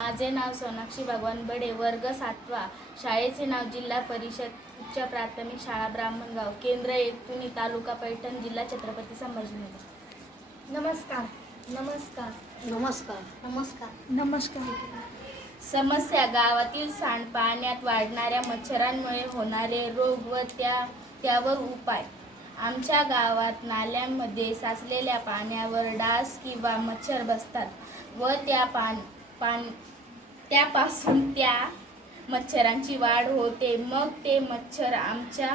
माझे नाव सोनाक्षी भगवान बडे, वर्ग 7वा. शाळेचे नाव जिल्हा परिषद उच्च प्राथमिक शाळा ब्राह्मणगाव, केंद्र येथुनी, तालुका पैठण, जिल्हा छत्रपती संभाजीनगर. नमस्कार. नमस्कार. नमस्कार. नमस्कार. नमस्कार. समस्या: गावातील सांडपाण्यात वाढणाऱ्या मच्छरांमुळे होणारे रोग व त्यावर उपाय. आमच्या गावात नाल्यांमध्ये साचलेल्या पाण्यावर डास किंवा मच्छर बसतात व त्यापासून त्या मच्छरांची वाढ होते. मग ते मच्छर आमच्या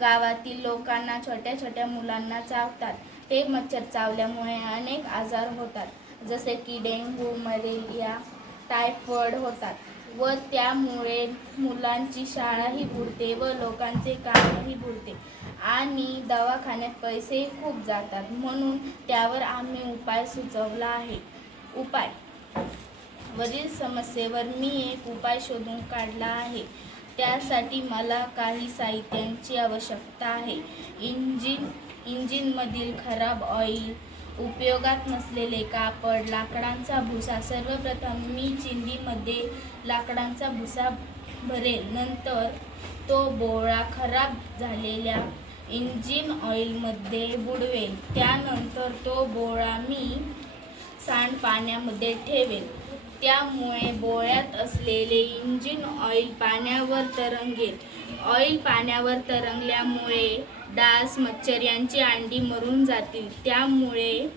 गावातील लोकांना, छोट्या छोट्या मुलांना चावतात. ते मच्छर चावल्यामुळे अनेक आजार होतात, जसे की डेंग्यू, मलेरिया, टायफॉइड होतात व त्यामुळे मुलांची शाळाही बुडते व लोकांचे कामही बुडते आणि दवाखान्यात पैसेही खूप जातात. म्हणून त्यावर आम्ही उपाय सुचवला आहे. उपाय: वरील समस्येवर मी एक उपाय शोधून काढला आहे. त्यासाठी मला काही साहित्याची आवश्यकता आहे. इंजिनमधील खराब ऑइल, उपयोगात नसलेले कापड, लाकडांचा भुसा. सर्वप्रथम मी चिंधीमध्ये लाकडांचा भुसा भरेल. नंतर तो बोळा खराब झालेल्या इंजिन ऑइलमध्ये बुडवेल. त्यानंतर तो बोळा मी सांडपाण्यामध्ये ठेवेल. त्यामुळे बोळ्यात असलेले इंजिन ऑइल पाण्यावर तरंगेल. ऑइल पाण्यावर तरंगल्यामुळे डास, मच्छर यांची अंडी मरून जातील. त्यामुळे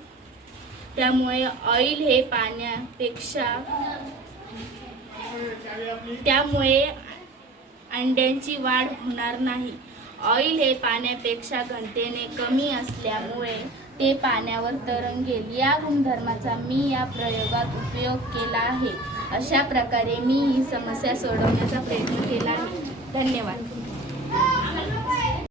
अंड्यांची वाढ होणार नाही. ऑइल हे पाण्यापेक्षा घनतेने कमी असल्यामुळे ते पाण्यावर तरंगेल. या गुणधर्माचा मी या प्रयोगात उपयोग केला आहे. अशा प्रकारे मी ही समस्या सोडवण्याचा प्रयत्न केला आहे. धन्यवाद.